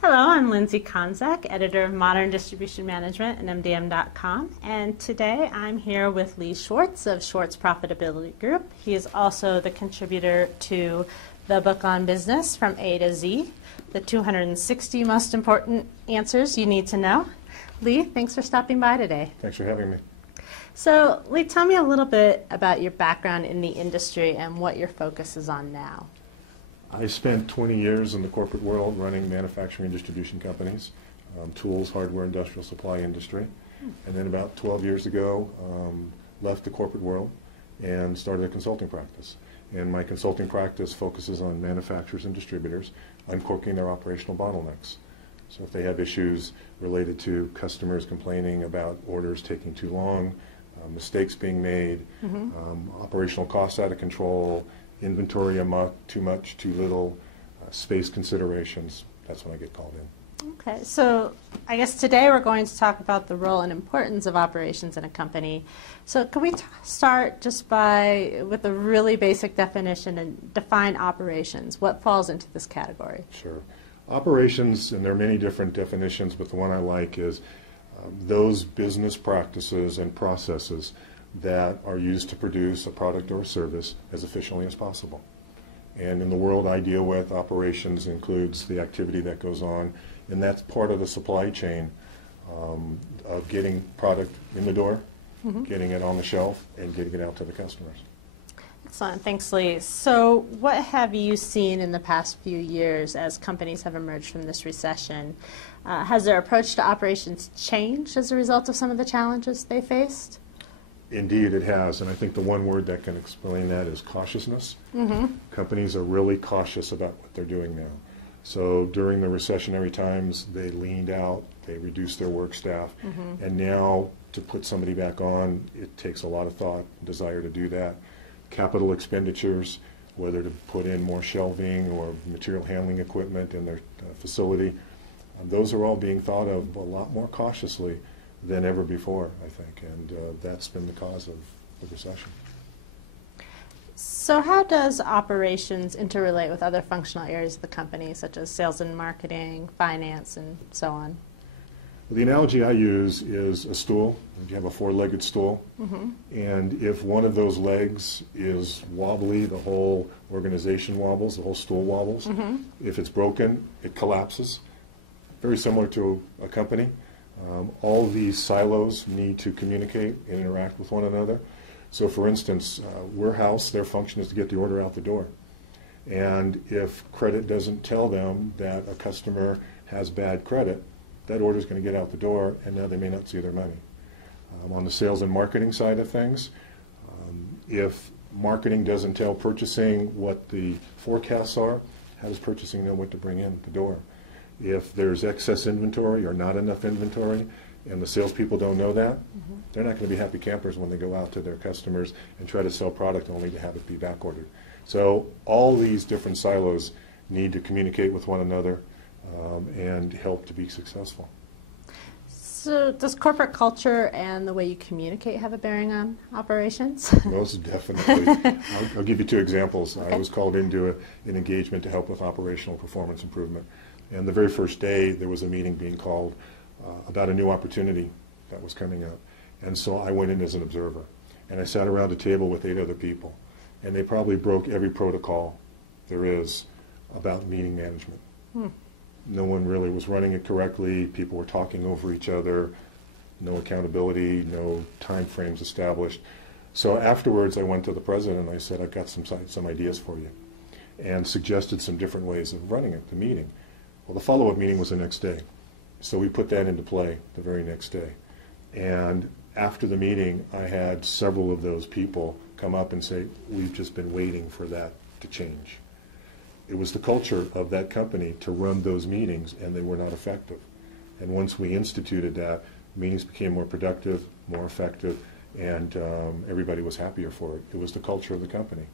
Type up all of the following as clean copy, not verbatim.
Hello, I'm Lindsay Konzak, editor of Modern Distribution Management and MDM.com, and today I'm here with Lee Schwartz of Schwartz Profitability Group. He is also the contributor to the book on business From A to Z, the 260 most important answers you need to know. Lee, thanks for stopping by today. Thanks for having me. So, Lee, tell me a little bit about your background in the industry and what your focus is on now. I spent 20 years in the corporate world running manufacturing and distribution companies, tools, hardware, industrial supply industry. And then about 12 years ago, left the corporate world and started a consulting practice. And my consulting practice focuses on manufacturers and distributors uncorking their operational bottlenecks. So if they have issues related to customers complaining about orders taking too long, mistakes being made, operational costs out of control, inventory amok, too much, too little, space considerations, that's when I get called in. Okay, so I guess today we're going to talk about the role and importance of operations in a company. So can we start just with a really basic definition and define operations? What falls into this category? Sure. Operations, and there are many different definitions, but the one I like is those business practices and processes that are used to produce a product or a service as efficiently as possible. And in the world I deal with, operations includes the activity that goes on, and that's part of the supply chain of getting product in the door, getting it on the shelf, and getting it out to the customers. Excellent. Thanks, Lee. So what have you seen in the past few years as companies have emerged from this recession? Has their approach to operations changed as a result of some of the challenges they faced? Indeed, it has, and I think the one word that can explain that is cautiousness. Companies are really cautious about what they're doing now. So during the recessionary times, they leaned out, they reduced their work staff, and now to put somebody back on, it takes a lot of thought and desire to do that. Capital expenditures, whether to put in more shelving or material handling equipment in their facility, those are all being thought of a lot more cautiously than ever before, I think, and that's been the cause of the recession. So how does operations interrelate with other functional areas of the company, such as sales and marketing, finance, and so on? Well, the analogy I use is a stool. You have a four-legged stool, and if one of those legs is wobbly, the whole organization wobbles, the whole stool wobbles. If it's broken, it collapses. Very similar to a company. All these silos need to communicate and interact with one another. So for instance, warehouse, their function is to get the order out the door. And if credit doesn't tell them that a customer has bad credit, that order is going to get out the door, and now they may not see their money. On the sales and marketing side of things, if marketing doesn't tell purchasing what the forecasts are, how does purchasing know what to bring in the door? If there's excess inventory or not enough inventory and the salespeople don't know that, they're not going to be happy campers when they go out to their customers and try to sell product only to have it be back ordered. So all these different silos need to communicate with one another and help to be successful. So does corporate culture and the way you communicate have a bearing on operations? Most definitely. I'll give you two examples. Okay. I was called into an engagement to help with operational performance improvement. And the very first day, there was a meeting being called about a new opportunity that was coming up. And so I went in as an observer. And I sat around a table with 8 other people. And they probably broke every protocol there is about meeting management. No one really was running it correctly. People were talking over each other. No accountability, no time frames established. So afterwards, I went to the president and I said, I've got some ideas for you. And suggested some different ways of running it, the meeting. Well, the follow-up meeting was the next day. So we put that into play the very next day. And after the meeting, I had several of those people come up and say, we've just been waiting for that to change. It was the culture of that company to run those meetings, and they were not effective. And once we instituted that, meetings became more productive, more effective, and everybody was happier for it. It was the culture of the company.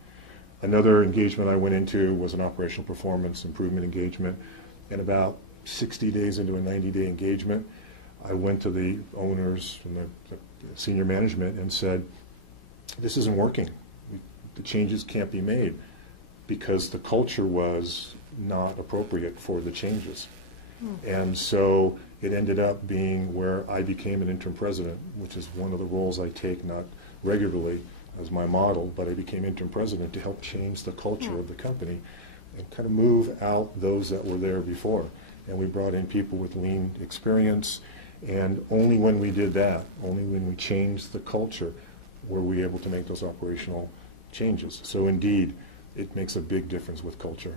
Another engagement I went into was an operational performance improvement engagement. And about 60 days into a 90-day engagement, I went to the owners and the senior management and said, this isn't working. The changes can't be made because the culture was not appropriate for the changes. And so it ended up being where I became an interim president, which is one of the roles I take not regularly as my model, but I became interim president to help change the culture of the company and kind of move out those that were there before. And we brought in people with lean experience, and only when we did that, only when we changed the culture, were we able to make those operational changes. So indeed, it makes a big difference with culture.